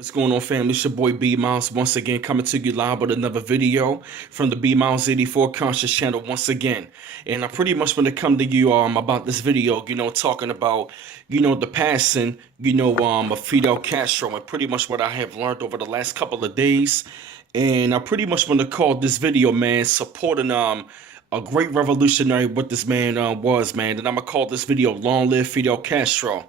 What's going on, family? It's your boy B Miles once again coming to you live with another video from the B Miles 84 Conscious channel once again. And I pretty much want to come to you about this video, talking about, the passing, of Fidel Castro and pretty much what I have learned over the last couple of days. And I pretty much want to call this video, man, supporting a great revolutionary what this man was, man. And I'm gonna call this video Long Live Fidel Castro.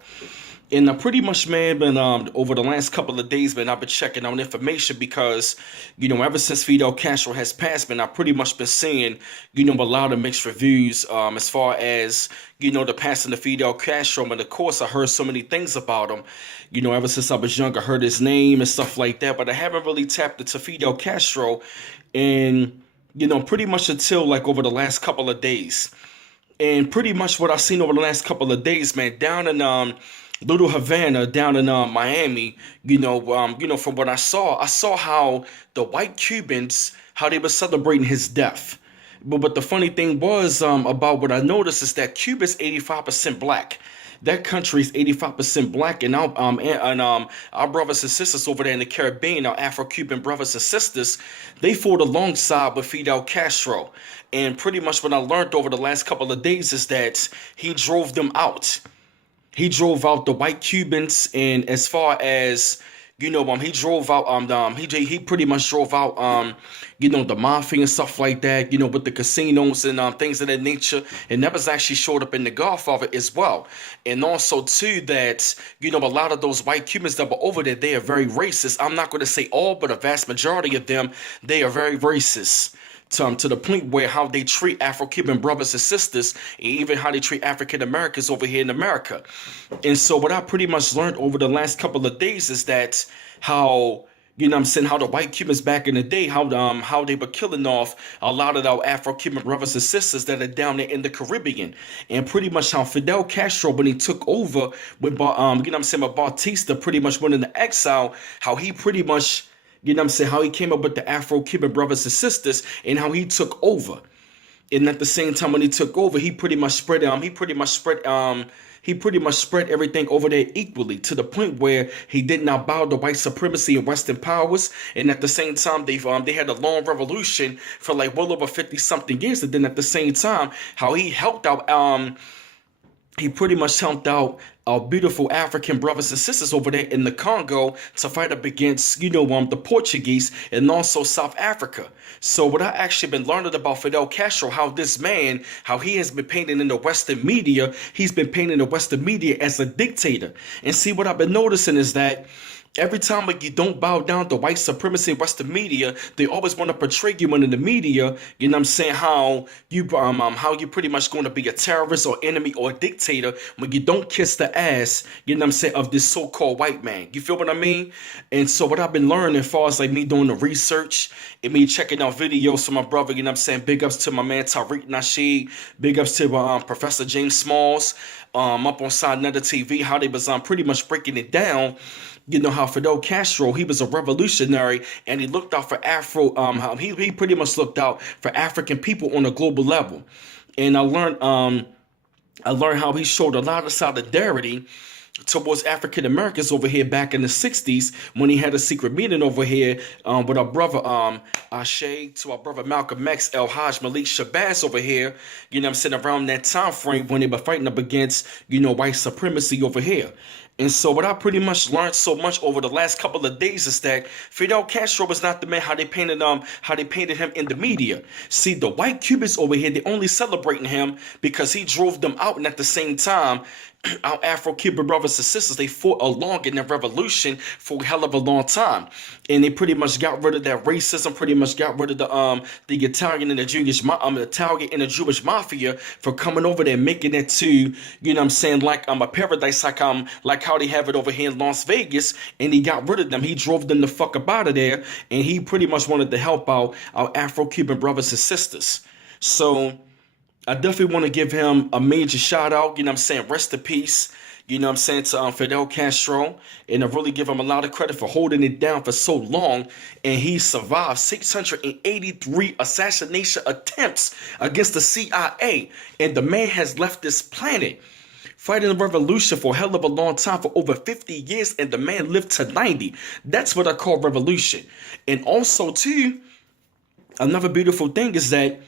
And I pretty much, man, been over the last couple of days, man, I've been checking on information because, ever since Fidel Castro has passed, man, I've pretty much been seeing, a lot of mixed reviews as far as, the passing of Fidel Castro. And of course, I heard so many things about him, ever since I was young, I heard his name and stuff like that, but I haven't really tapped into Fidel Castro and, pretty much until like over the last couple of days. And pretty much what I've seen over the last couple of days, man, down in Little Havana, down in Miami, from what I saw how the white Cubans, how they were celebrating his death. But the funny thing was about what I noticed is that Cuba's 85% black. That country is 85% black, and our brothers and sisters over there in the Caribbean, our Afro-Cuban brothers and sisters, they fought alongside with Fidel Castro. And pretty much what I learned over the last couple of days is that he drove them out. He drove out the white Cubans, and as far as he drove out he pretty much drove out the mafia and stuff like that, with the casinos and things of that nature. And that was actually showed up in The Godfather as well. And also too that a lot of those white Cubans that were over there, they are very racist. I'm not going to say all, but a vast majority of them, they are very racist. To the point where how they treat Afro-Cuban brothers and sisters, and even how they treat African Americans over here in America. And so what I pretty much learned over the last couple of days is that how, how the white Cubans back in the day, how they were killing off a lot of our Afro-Cuban brothers and sisters that are down there in the Caribbean. And pretty much how Fidel Castro, when he took over with, with Batista, pretty much went into exile, how he pretty much, how he came up with the Afro-Cuban brothers and sisters and how he took over. And at the same time when he took over, he pretty much spread everything over there equally, to the point where he did not bow to white supremacy and Western powers. And at the same time, they had a long revolution for like well over 50 something years. And then at the same time, how he helped out he pretty much helped out our beautiful African brothers and sisters over there in the Congo to fight up against, the Portuguese and also South Africa. So what I actually been learning about Fidel Castro, how this man, how he has been painted in the Western media, he's been painted in the Western media as a dictator. And see, what I've been noticing is that every time like you don't bow down to white supremacy in Western media, they always want to portray you in the media, how you pretty much going to be a terrorist or enemy or a dictator when you don't kiss the ass, of this so-called white man. You feel what I mean? And so what I've been learning as far as like me doing the research and me checking out videos from my brother, big ups to my man Tariq Nasheed, big ups to Professor James Smalls, up on Side Another TV, how they was pretty much breaking it down. How Fidel Castro, he was a revolutionary and he looked out for he pretty much looked out for African people on a global level. And I learned how he showed a lot of solidarity towards African Americans over here back in the 60s when he had a secret meeting over here with our brother Ashe, to our brother Malcolm X, El Haj Malik Shabazz over here, around that time frame when they were fighting up against, white supremacy over here. And so what I pretty much learned so much over the last couple of days is that Fidel Castro was not the man how they painted him in the media. See, the white Cubans over here, they only celebrating him because he drove them out, and at the same time, our Afro-Cuban brothers and sisters, they fought along in the revolution for a hell of a long time. And they pretty much got rid of that racism, pretty much got rid of the Italian and the Jewish mafia for coming over there and making it to, like a paradise, like how they have it over here in Las Vegas. And he got rid of them. He drove them the fuck up out of there. And he pretty much wanted to help out our Afro-Cuban brothers and sisters. So I definitely want to give him a major shout out, rest in peace, to Fidel Castro, and I really give him a lot of credit for holding it down for so long, and he survived 683 assassination attempts against the CIA, and the man has left this planet fighting the revolution for a hell of a long time, for over 50 years, and the man lived to 90. That's what I call revolution. And also, too, another beautiful thing is that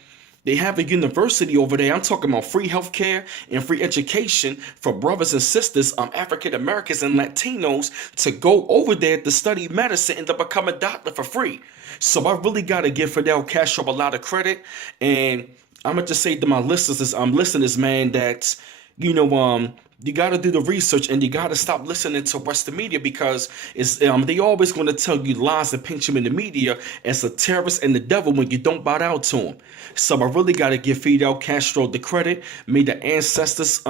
they have a university over there. I'm talking about free healthcare and free education for brothers and sisters, African Americans and Latinos, to go over there to study medicine and to become a doctor for free. So I really got to give Fidel Castro a lot of credit. And I'm going to just say to my listeners, man, that, you got to do the research, and you got to stop listening to Western media, because they always going to tell you lies and paint you in the media as a terrorist and the devil when you don't bow down to him. So I really got to give Fidel Castro the credit. May the ancestors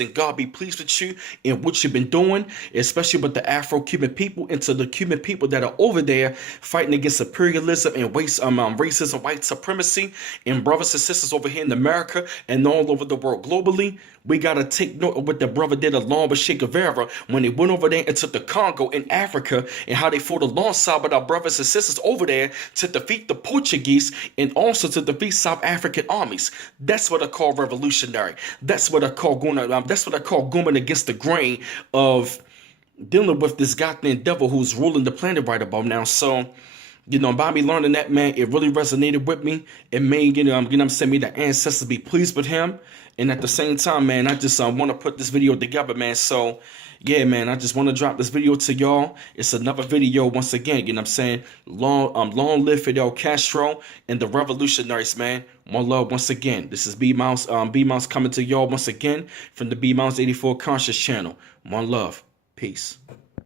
and God be pleased with you in what you've been doing, especially with the Afro-Cuban people and to the Cuban people that are over there fighting against imperialism and racism, white supremacy, and brothers and sisters over here in America and all over the world globally. We got to take note of what the brother did along with Che Guevara when they went over there into the Congo in Africa, and how they fought alongside with our brothers and sisters over there to defeat the Portuguese and also to defeat South African armies. That's what I call revolutionary. That's what I call going against the grain of dealing with this goddamn devil who's ruling the planet right about now. So, by me learning that, man, it really resonated with me. It made, I'm saying, me the ancestors be pleased with him. And at the same time, man, I just want to put this video together, man. So, yeah, man, I just want to drop this video to y'all. It's another video once again, I'm saying. Long live Fidel Castro and the revolutionaries, man. One love once again. This is B Mouse coming to y'all once again from the B Mouse 84 Conscious channel. One love. Peace.